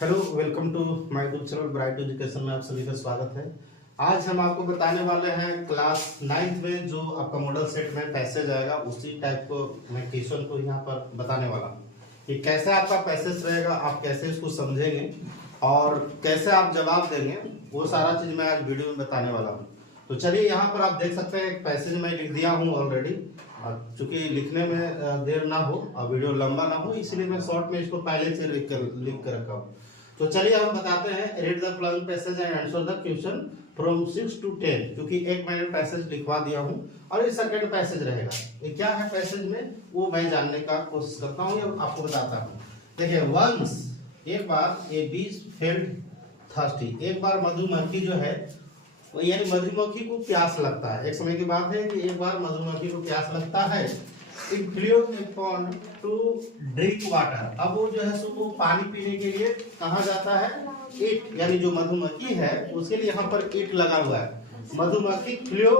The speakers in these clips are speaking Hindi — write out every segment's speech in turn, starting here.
Hello, welcome to my YouTube channel bright education में आप सभी का स्वागत है। आज हम आपको बताने वाले हैं क्लास 9th में जो आपका मॉडल सेट में पैसेज आएगा उसी टाइप को मैं क्वेश्चन को यहाँ पर बताने वाला हूँ कि कैसे आपका पैसेज रहेगा, आप कैसे इसको समझेंगे और कैसे आप जवाब देंगे, वो सारा चीज मैं आज वीडियो में बताने वाला हूँ। तो चलिए यहाँ पर आप देख सकते हैं एक पैसेज मैं लिख दिया हूँ ऑलरेडी। चूंकि लिखने में देर ना हो और वीडियो लंबा ना हो, इसलिए मैं शॉर्ट में इसको पहले से लिख कर रखा हूँ। तो चलिए हम बताते हैं, read the following passage and answer the question from 6 to 10, क्योंकि एक मैंने पैसेज लिखवा दिया हूँ और ये सेकंड पैसेज रहेगा। ये क्या है पैसेज में वो मैं जानने का कोशिश करता हूँ या आपको बताता हूँ। देखिए, वंस एक बार ए बीज फेल्ड थर्स्टी, एक बार मधुमक्खी जो है वो यानी मधुमक्खी को प्यास लगता है। एक समय की बात है कि एक बार मधुमक्खी को प्यास लगता है। It flu upon two drink water, अब वो जो है सो वो पानी पीने के लिए कहाँ जाता है? इट यानी जो मधुमक्खी है उसके लिए यहाँ पर इट लगा हुआ है। मधुमक्खी flew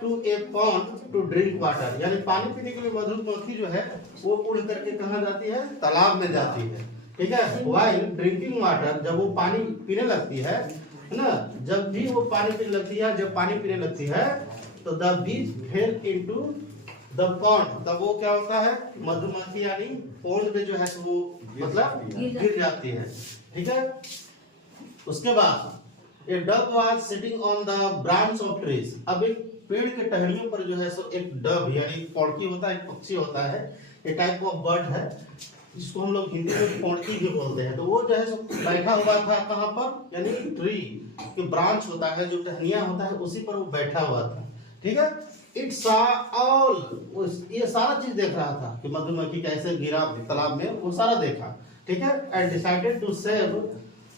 to a pond to drink water, यानी पानी पीने के लिए मधुमक्खी जो है वो उड़ करके कहाँ जाती है? तालाब में जाती है। ठीक है, व्हाइल ड्रिंकिंग वाटर, जब वो पानी पीने लगती है ना, जब भी वो पानी पीने लगती है, जब पानी पीने लगती है तो the bees fail into the pond, तब वो क्या होता है? मधुमक्खी यानी पॉन्ड में जो है वो मतलब गिर जाती है। ठीक है, उसके बाद a dove was sitting on the branch of trees, अब एक पेड़ के टहनियों पर जो है सो एक डव यानी पौड़की होता है, एक पक्षी होता है, ये टाइप ऑफ बर्ड है, जिसको हम लोग हिंदी में पौड़की भी बोलते हैं। तो वो जो है सो बैठा हुआ था कहाँ पर? यानी ट्री के ब्रांच होता है, जो टहनिया होता है, उसी पर वो बैठा हुआ था। ठीक है, इट सा ऑल, ये सारा चीज देख रहा था कि मधुमक्खी कैसे गिरा तालाब में, वो सारा देखा। ठीक है, and decided to save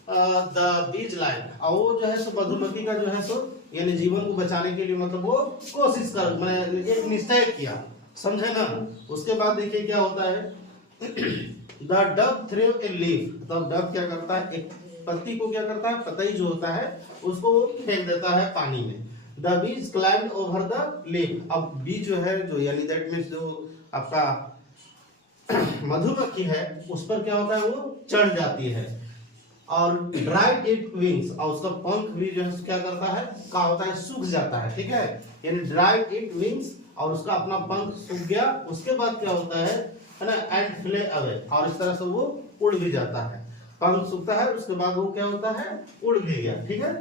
the bee's life, और वो जो है सो मधुमक्खी का जो है सो यानी जीवन को बचाने के लिए मतलब वो कोशिश कर मैंने एक निश्चय किया, समझे ना। उसके बाद देखिए क्या होता है, द डव थ्रेव ए लीफ, तब डव क्या करता है? एक पत्ती को क्या करता है? पतई जो होता है उसको फेंक देता है पानी में। The bees climbed over the leaf, अब बीज जो है जो यानी दैट मीन्स जो आपका मधुमक्खी है उस पर क्या होता है? वो चढ़ जाती है और ड्राइड इट विंग्स, और उसका पंख भी जो है क्या करता है? क्या होता है? सूख जाता है। ठीक है, यानी ड्राइड इट विंग्स, और उसका अपना पंख सूख गया। उसके बाद क्या होता है ना, एंड फ्ले अवे, और इस तरह से वो उड़ भी जाता है। पंख सूखता है, उसके बाद वो क्या होता है? उड़ भी गया। ठीक है,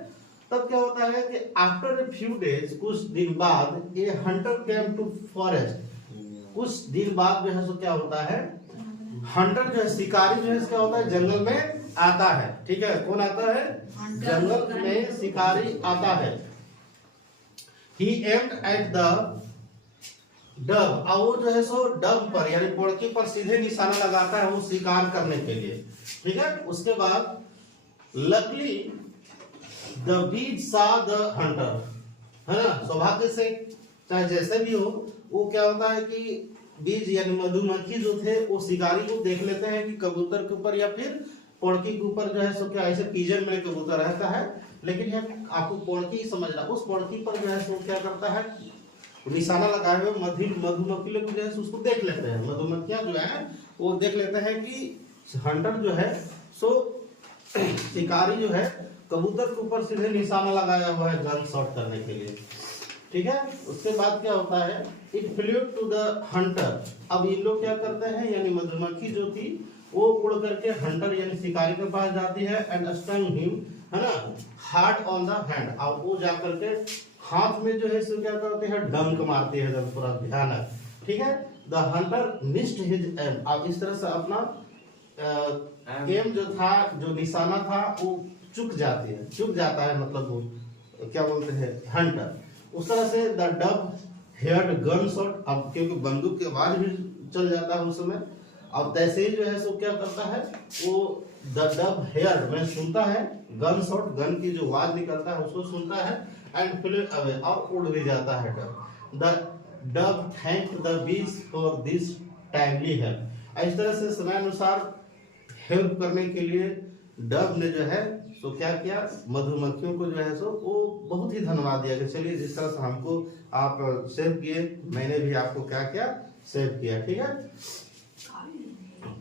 तब क्या होता है कि आफ्टर ए फ्यू डेज, कुछ दिन बाद, a hunter came to forest, कुछ दिन बाद जो है सो क्या होता है? हंटर जो है शिकारी जो है क्या होता है? जंगल में आता है। ठीक है, कौन आता है? जंगल में शिकारी आता है। ही एम्ड एट द डव, और वो जो है सो डव पर यानी पौड़की पर सीधे निशाना लगाता है वो शिकार करने के लिए। ठीक है, उसके बाद लकली द बीज सा द हंटर, है ना, सौभाग्य से चाहे जैसे भी हो, वो क्या होता है कि बीज यानी मधुमक्खी जो थे वो शिकारी को देख लेते हैं कि कबूतर के ऊपर या फिर पौड़की के ऊपर जो है सो क्या ऐसे पिजन में कबूतर रहता है, लेकिन यह आपको पौड़की ही समझना, उस पौड़की पर जो है सो क्या करता है? निशाना लगाए हुए मधुमक्खी लोग जो है उसको देख लेते हैं। मधुमक्खियां जो है वो देख लेते हैं कि हंटर जो है सो शिकारी जो है कबूतर के ऊपर सीधे निशाना लगाया हुआ है गन शॉट करने के लिए। ठीक है, उसके बाद क्या होता है? It flew to the hunter, अब ये लोग क्या करते हैं यानी मधुमक्खी जो थी वो उड़ करके हंटर यानी शिकारी के पास जाती है एंड स्टंग हिम, है ना, हार्ड ऑन द हैंड, और वो जा करके हाथ में जो है सो क्या करते हैं? डंक मारते हैं जब पूरा भयानक। ठीक है, the Hunter missed his aim, अब इस तरह से अपना एम जो था, जो निशाना था, वो चूक जाता है, मतलब वो क्या बोलते हैं? हंटर। उस तरह से the Dove heard gun shot, अब क्योंकि बंदूक की आवाज भी चल जाता है उस समय, अब तैसे ही जो है सो क्या करता है? वो द डव हेयर्ड में सुनता है गन शॉट, गन की जो आवाज निकलता है उसको सुनता है, एंड फ्ले अवे, और उड़ भी जाता है Dove. The Dove thanked the bees for this timely help, इस तरह से समय अनुसार हेल्प करने के लिए डव ने जो है सो क्या किया? मधुमक्खियों को जो है सो वो बहुत ही धन्यवाद दिया कि चलिए जिस तरह से हमको आप सेव किए, मैंने भी आपको क्या किया? सेव किया। ठीक है,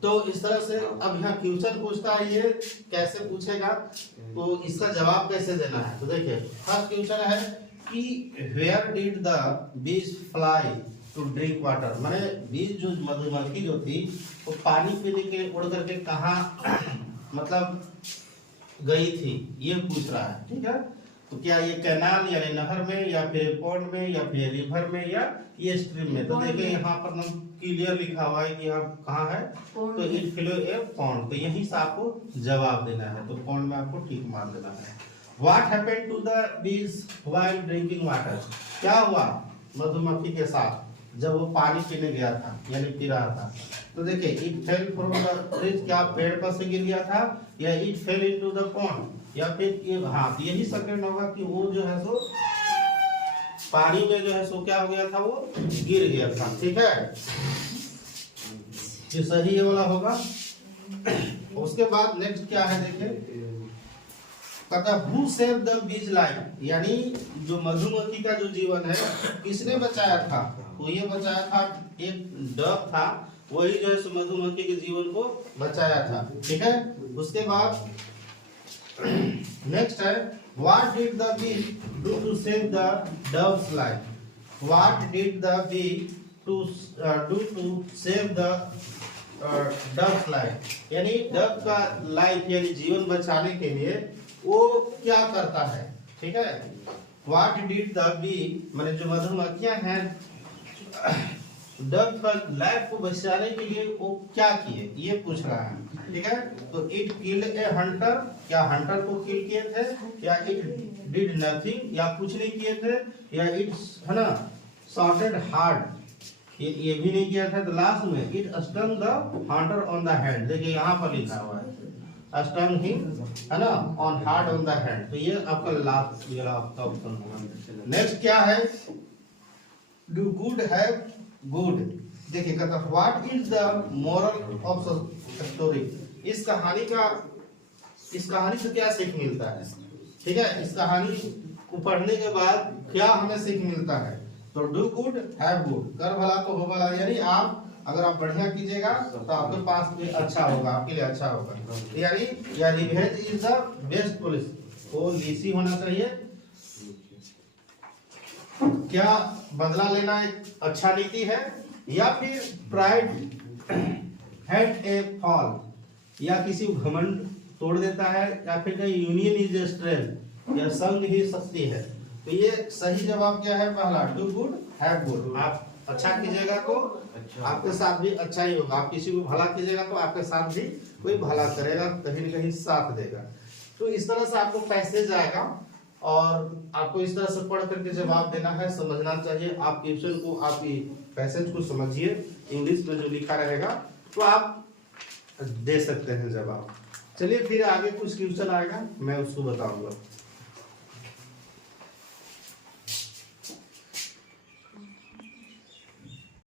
तो इस तरह से अब यहाँ क्वेश्चन पूछता है, ये कैसे पूछेगा, तो इसका जवाब कैसे देना है। तो देखिए फर्स्ट क्वेश्चन है कि where did the bees fly to drink water, माने बीज जो मधुमक्खी जो थी वो पानी पीने के लिए उड़ करके कहाँ मतलब गई थी, ये पूछ रहा है। ठीक है, तो क्या ये कैनाल यानी नहर में, या फिर पॉन्ड में, या फिर रिवर में, या ये स्ट्रीम में। तो देखिए यहाँ पर क्लियर लिखा हुआ है कि यहाँ कहाँ है, तो इट फ्लो ए पॉन्ड, तो यहीं से आपको जवाब देना है। तो पॉन्ड में आपको ठीक मान देना है। What happened to the bees while drinking water, क्या हुआ मधुमक्खी के साथ जब वो पानी पीने गया था यानी पी रहा था। तो देखिए it fell from the tree, क्या पेड़ पर से गिर गया था, या it fail into the pond, या फिर ये, हाँ यही सेकंड होगा कि वो जो है सो पानी में जो है सो क्या हो गया था, वो गिर गया था। ठीक है, ये सही ये वाला होगा। उसके बाद नेक्स्ट क्या है देखिए, कहता who save the bee's life, यानी जो मधुमक्खी का जो जीवन है किसने बचाया था, तो ये बचाया था एक डव था, वही जो है मधुमक्खी के जीवन को बचाया था। ठीक है, उसके बाद नेक्स्ट है what did the bee do to save the dove's life, what did the bee to do to save the dove's life, यानी डव का लाइफ यानी जीवन बचाने के लिए वो क्या करता है। ठीक है, व्हाट डिड द बी माने जो मधुमक्खियां हैं डव का लाइफ को बचाने के लिए वो क्या किए, ये पूछ रहा है। ठीक है, तो इट किल्ड ए हंटर, क्या हंटर को किल किए थे, या इट डिड नथिंग, या कुछ नहीं किए थे, या इट है ना शॉटेड हार्ड, ये भी नहीं किया था। तो लास्ट में it stung the Hunter on the hand, देखिए यहाँ पर लिखा हुआ है स्टंग हिम है ना on hard on the hand, तो ये आपका लास्ट वाला आपका ऑप्शन होगा। नेक्स्ट क्या है, डू गुड हैव गुड, देखिए कहता what is the moral of story, इस कहानी से क्या सीख मिलता है। ठीक है, इस कहानी को पढ़ने के बाद क्या हमें सीख मिलता है, तो डू गुड हैव गुड, कर भला तो हो भला, यानी आप अगर आप बढ़िया कीजिएगा तो आपके पास भी अच्छा होगा, आपके लिए अच्छा होगा। यानी या revenge is the best police, वो लीसी होना चाहिए, क्या बदला लेना एक अच्छा नीति है, या फिर प्राइड हैड ए फॉल, या किसी को घमंड तोड़ देता है, या फिर यूनियन इज ए स्ट्रेंथ, या संग ही शक्ति है। तो ये सही जवाब क्या है, पहला डू गुड हैव गुड, आप अच्छा कीजिएगा तो आपके साथ भी अच्छा ही होगा, आप किसी को भला कीजिएगा तो आपके साथ भी कोई भला करेगा, कहीं न कहीं साथ देगा। तो इस तरह से आपको पैसेज आएगा और आपको इस तरह से पढ़ करके जवाब देना है, समझना चाहिए। आप क्वेश्चन को, आप पैसेज को समझिए, इंग्लिश में जो लिखा रहेगा तो आप दे सकते हैं जवाब। चलिए फिर आगे कुछ क्वेश्चन आएगा, मैं उसको बताऊंगा।